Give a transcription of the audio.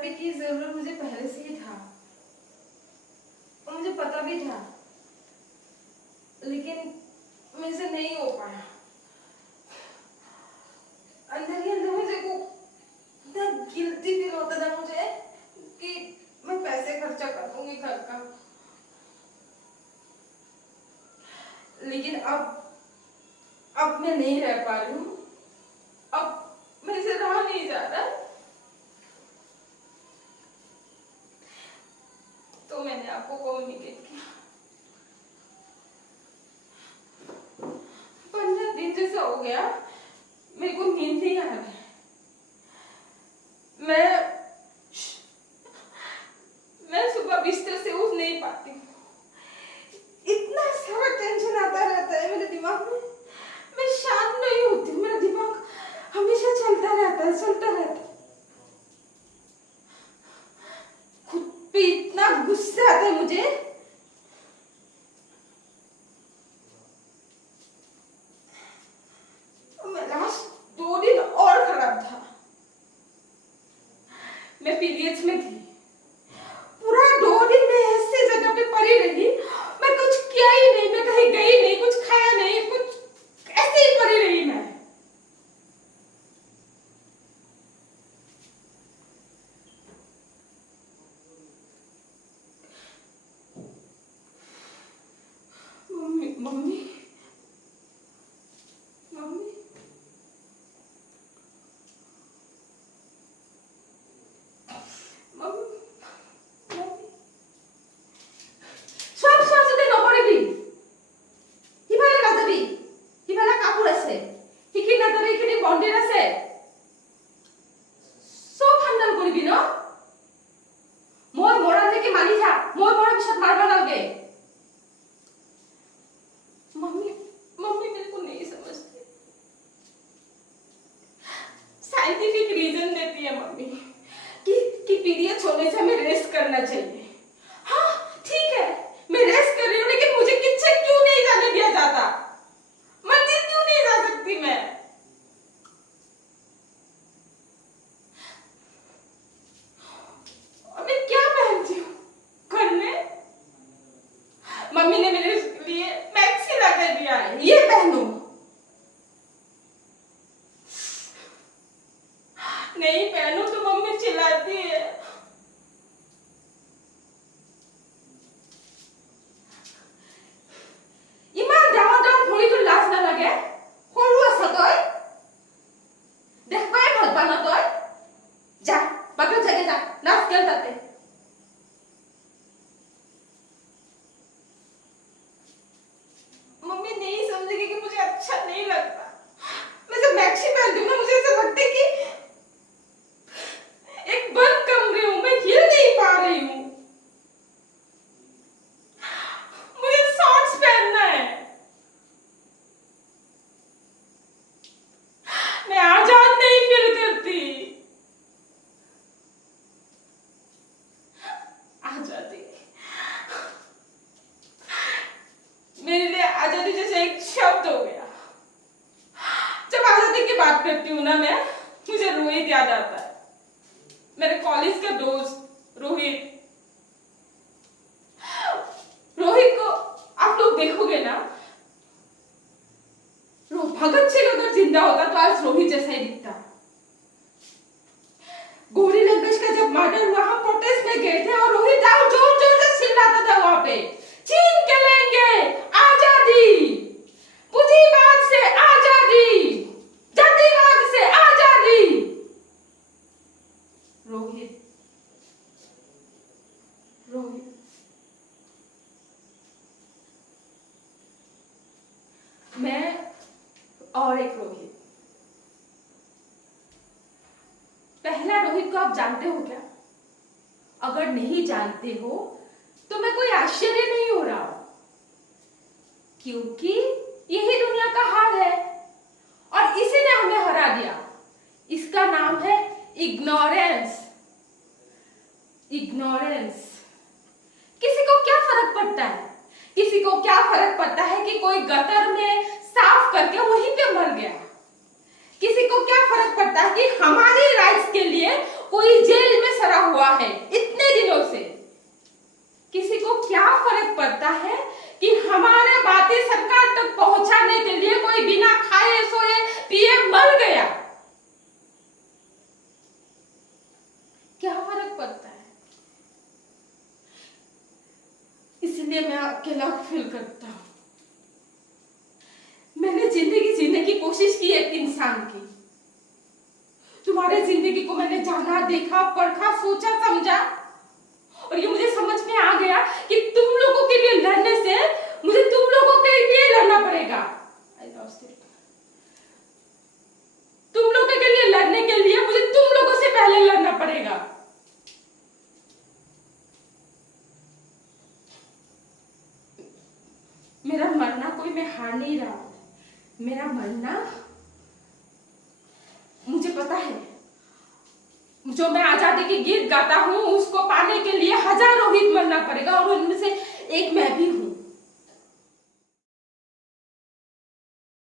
Therapy की जरूरत मुझे पहले से ही था और मुझे पता भी था, लेकिन मेरे से नहीं हो पाया। अंदर ही अंदर मुझे को इतना गिल्टी फील होता था मुझे कि मैं पैसे खर्चा कर दूंगी घर का, लेकिन अब मैं नहीं रह पा रही हूँ। अब मेरे से रहा नहीं जा रहा, तो मैंने आपको कम्युनिकेट किया। 15 दिन जैसा हो गया, मेरे को नींद नहीं आ रहा है। मैं सुबह बिस्तर से उठ नहीं पाती हूँ। इतना सारा टेंशन आता रहता है मेरे दिमाग में। मैं शांत नहीं होती हूँ, मेरा दिमाग हमेशा चलता रहता है। खुद पे इतना गुस्सा आता है मुझे। मैं लास्ट 2 दिन और खराब था। मैं पीरियड्स में थी। पूरा 2 दिन मैं ऐसी जगह पे पड़ी रही। मैं कुछ किया ही नहीं, मैं कहीं गई नहीं, कुछ खाया नहीं, कुछ ऐसे ही पड़ी रही मैं। Mummy mummy mummy scientific reason देती है मम्मी कि पीरियड्स होने से हमें रेस्ट करना चाहिए। हाँ ठीक है, मैं रेस्ट कर रही हूँ, लेकिन मुझे किचन क्यों नहीं जाने दिया जाता? मंदिर क्यों नहीं जा सकती मैं? और मैं क्या पहनती हूँ घर में? मम्मी ने मेरे लिए मैक्सी ला कर दिया है, ये पहनो। नहीं पहनूं तो मम्मी चिल्लाती है। इमान डाउन थोड़ी तो लाज ना लगे। होलू ऐसा तो है। देख पाए भल पाना तो है। जा, बाकी जगह जा, नाच कर जाते। मम्मी नहीं समझेगी कि मुझे अच्छा नहीं लगता। मैं जब मैक्सी पहनती हूँ ना, मुझे ऐसा लगता है कि एक बंद कमरे हूँ, मैं हिल नहीं पा रही हूँ। मुझे शॉर्ट्स पहनना है। मैं आजाद नहीं फील करती। आजादी मेरे लिए आजादी जैसे एक शब्द हो गया। जब आजादी की बात करती हूँ ना मैं, मुझे रोहित याद आता है। मेरे कॉलेज का दोस्त रोहित को आप लोग देखोगे ना, भगत सिंह अगर जिंदा होता तो आज रोहित जैसा ही दिखता। गौरी लंकेश का जब मर्डर हुआ, हम प्रोटेस्ट में गए थे और रोहित जोर जोर से चिल्लाता था वहां पे, छीन के लेंगे आजादी, पूंजीवाद से आजादी, जातिवाद से आजादी। रोहित मैं और एक रोहित। पहला रोहित को आप जानते हो क्या? अगर नहीं जानते हो तो मैं कोई आश्चर्य नहीं हो रहा, क्योंकि यही दुनिया का हाल है और इसी ने हमें हरा दिया। इसका नाम है इग्नोरेंस। किसी को क्या फर्क पड़ता है? किसी को क्या फर्क पड़ता है कि कोई गटर में साफ करके वहीं पे मर गया? किसी को क्या फर्क पड़ता है कि हमारी राइट्स के लिए कोई जेल में सड़ा हुआ है इतने दिनों से। किसी को क्या फर्क पड़ता है कि हमारे बातें सरकार तक पहुंचाने के लिए कोई बिना खाए सोए पिए मर गया? क्या फर्क पड़ता है? इसलिए मैं अकेला फील करता हूं। मैंने जिंदगी जीने की कोशिश की एक इंसान की। तुम्हारे जिंदगी को मैंने जाना, देखा, परखा, सोचा, समझा, और ये मुझे समझ में आ गया कि तुम लोगों के लिए लड़ने से मुझे तुम लोगों के लिए लड़ना पड़ेगा। I lost it. तुम लोगों के लिए लड़ने के लिए मुझे तुम लोगों से पहले लड़ना पड़ेगा। मेरा मरना कोई मैं हार नहीं रहा हूं। मेरा मरना, मुझे पता है, जो मैं आजादी के गीत गाता हूं उसको पाने के लिए हजारों हित मरना पड़ेगा, और उनमें से